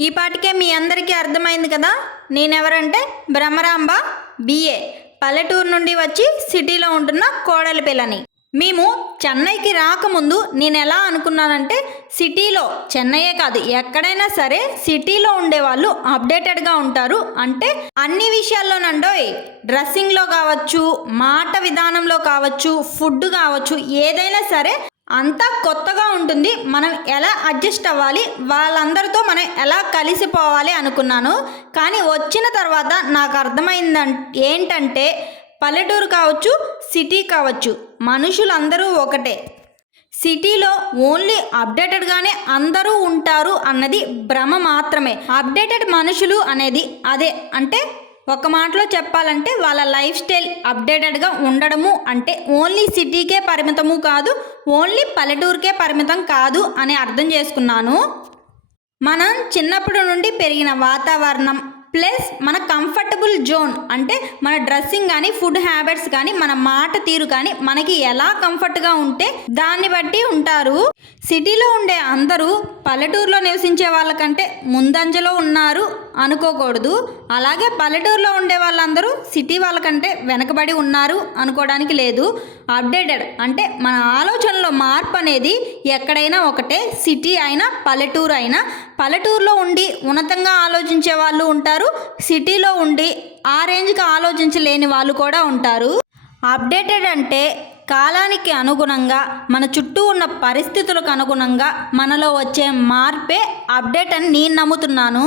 ఈ పాటికే మీ అందరికీ అర్థమైంది కదా? నేనెవరంటే భ్రమరాంబ బిఏ పల్లెటూరు నుండి వచ్చి సిటీలో ఉంటున్న కోడలి పిల్లని. మేము చెన్నైకి రాకముందు నేను ఎలా అనుకున్నానంటే సిటీలో చెన్నైయే కాదు ఎక్కడైనా సరే సిటీలో ఉండేవాళ్ళు అప్డేటెడ్గా ఉంటారు. అంటే అన్ని విషయాల్లోనండోయ్ డ్రెస్సింగ్లో కావచ్చు మాట విధానంలో కావచ్చు ఫుడ్ కావచ్చు ఏదైనా సరే అంతా కొత్తగా ఉంటుంది. మనం ఎలా అడ్జస్ట్ అవ్వాలి? వాళ్ళందరితో మనం ఎలా కలిసిపోవాలి అనుకున్నాను. కానీ వచ్చిన తర్వాత నాకు అర్థమైందం ఏంటంటే పల్లెటూరు కావచ్చు సిటీ కావచ్చు మనుషులందరూ ఒకటే. సిటీలో ఓన్లీ అప్డేటెడ్గానే అందరూ ఉంటారు అన్నది భ్రమ మాత్రమే. అప్డేటెడ్ మనుషులు అనేది అదే. అంటే ఒక మాటలో చెప్పాలంటే వాళ్ళ లైఫ్ స్టైల్ అప్డేటెడ్గా ఉండడము అంటే ఓన్లీ సిటీకే పరిమితము కాదు ఓన్లీ పల్లెటూరుకే పరిమితం కాదు అని అర్థం చేసుకున్నాను. మనం చిన్నప్పటి నుండి పెరిగిన వాతావరణం ప్లస్ మన కంఫర్టబుల్ జోన్ అంటే మన డ్రెస్సింగ్ కానీ ఫుడ్ హ్యాబిట్స్ కానీ మన మాట తీరు కానీ మనకి ఎలా కంఫర్ట్గా ఉంటే దాన్ని బట్టి ఉంటారు. సిటీలో ఉండే అందరూ పల్లెటూరులో నివసించే వాళ్ళకంటే ముందంజలో ఉన్నారు అనుకోకూడదు. అలాగే పల్లెటూరులో ఉండే వాళ్ళందరూ సిటీ వాళ్ళకంటే వెనకబడి ఉన్నారు అనుకోవడానికి లేదు. అప్డేటెడ్ అంటే మన ఆలోచనలో మార్పు అనేది ఎక్కడైనా ఒకటే సిటీ అయినా పల్లెటూరు అయినా పల్లెటూరులో ఉండి ఉన్నతంగా ఆలోచించే వాళ్ళు ఉంటారు సిటీలో ఉండి ఆ రేంజ్కి ఆలోచించలేని వాళ్ళు కూడా ఉంటారు. అప్డేటెడ్ అంటే కాలానికి అనుగుణంగా మన చుట్టూ ఉన్న పరిస్థితులకు అనుగుణంగా మనలో వచ్చే మార్పే అప్డేట్ అని నేను నమ్ముతున్నాను.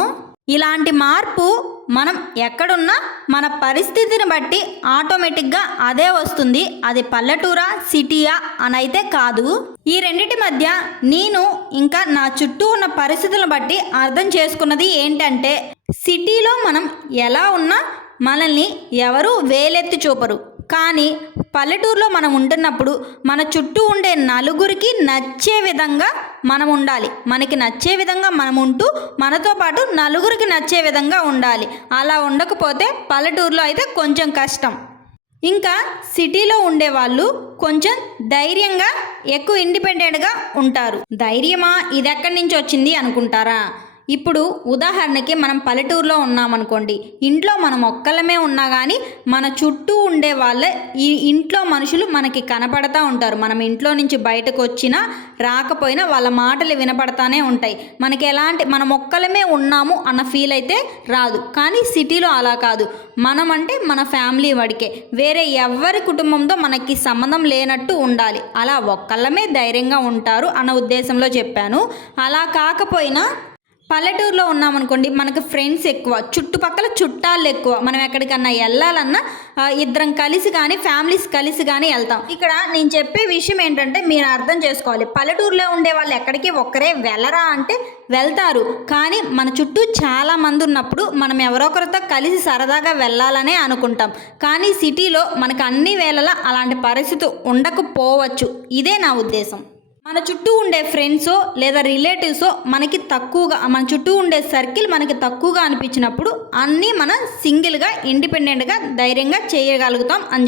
ఇలాంటి మార్పు మనం ఎక్కడున్నా మన పరిస్థితిని బట్టి ఆటోమేటిక్గా అదే వస్తుంది. అది పల్లెటూరా సిటీయా అని అయితే కాదు. ఈ రెండిటి మధ్య నేను ఇంకా నా చుట్టూ ఉన్న పరిస్థితులను బట్టి అర్థం చేసుకున్నది ఏంటంటే సిటీలో మనం ఎలా ఉన్నా మనల్ని ఎవరు వేలెత్తి చూపరు. కానీ పల్లెటూరులో మనం ఉంటున్నప్పుడు మన చుట్టూ ఉండే నలుగురికి నచ్చే విధంగా మనం ఉండాలి. మనకి నచ్చే విధంగా మనం ఉంటూ మనతో పాటు నలుగురికి నచ్చే విధంగా ఉండాలి. అలా ఉండకపోతే పల్లెటూరులో అయితే కొంచెం కష్టం. ఇంకా సిటీలో ఉండేవాళ్ళు కొంచెం ధైర్యంగా ఎక్కువ ఇండిపెండెంట్గా ఉంటారు. ధైర్యమా? ఇది ఎక్కడి నుంచి వచ్చింది అనుకుంటారా? ఇప్పుడు ఉదాహరణకి మనం పల్లెటూరులో ఉన్నామనుకోండి ఇంట్లో మనం ఒక్కళ్ళమే ఉన్నా కానీ మన చుట్టూ ఉండే వాళ్ళే ఈ ఇంట్లో మనుషులు మనకి కనపడతా ఉంటారు. మనం ఇంట్లో నుంచి బయటకు వచ్చినా రాకపోయినా వాళ్ళ మాటలు వినపడతానే ఉంటాయి. మనకి ఎలాంటి మనం ఒక్కలమే ఉన్నాము అన్న ఫీల్ అయితే రాదు. కానీ సిటీలో అలా కాదు. మనం అంటే మన ఫ్యామిలీ వడికే. వేరే ఎవరి కుటుంబంతో మనకి సంబంధం లేనట్టు ఉండాలి. అలా ఒక్కళ్ళమే ధైర్యంగా ఉంటారు అన్న ఉద్దేశంలో చెప్పాను. అలా కాకపోయినా పల్లెటూరులో ఉన్నామనుకోండి మనకు ఫ్రెండ్స్ ఎక్కువ చుట్టుపక్కల చుట్టాలు ఎక్కువ. మనం ఎక్కడికన్నా వెళ్ళాలన్నా ఇద్దరం కలిసి కానీ ఫ్యామిలీస్ కలిసి కానీ వెళ్తాం. ఇక్కడ నేను చెప్పే విషయం ఏంటంటే మీరు అర్థం చేసుకోవాలి. పల్లెటూరులో ఉండే వాళ్ళు ఎక్కడికి ఒక్కరే వెళ్ళరా అంటే వెళ్తారు. కానీ మన చుట్టూ చాలా మంది ఉన్నప్పుడు మనం ఎవరొకరితో కలిసి సరదాగా వెళ్ళాలనే అనుకుంటాం. కానీ సిటీలో మనకు అన్ని వేళలా అలాంటి పరిస్థితి ఉండకపోవచ్చు. ఇదే నా ఉద్దేశం. మన చుట్టూ ఉండే ఫ్రెండ్సో లేదా రిలేటివ్సో మనకి తక్కువగా మన చుట్టూ ఉండే సర్కిల్ మనకి తక్కువగా అనిపించినప్పుడు అన్నీ మనం సింగిల్గా ఇండిపెండెంట్గా ధైర్యంగా చేయగలుగుతాం అని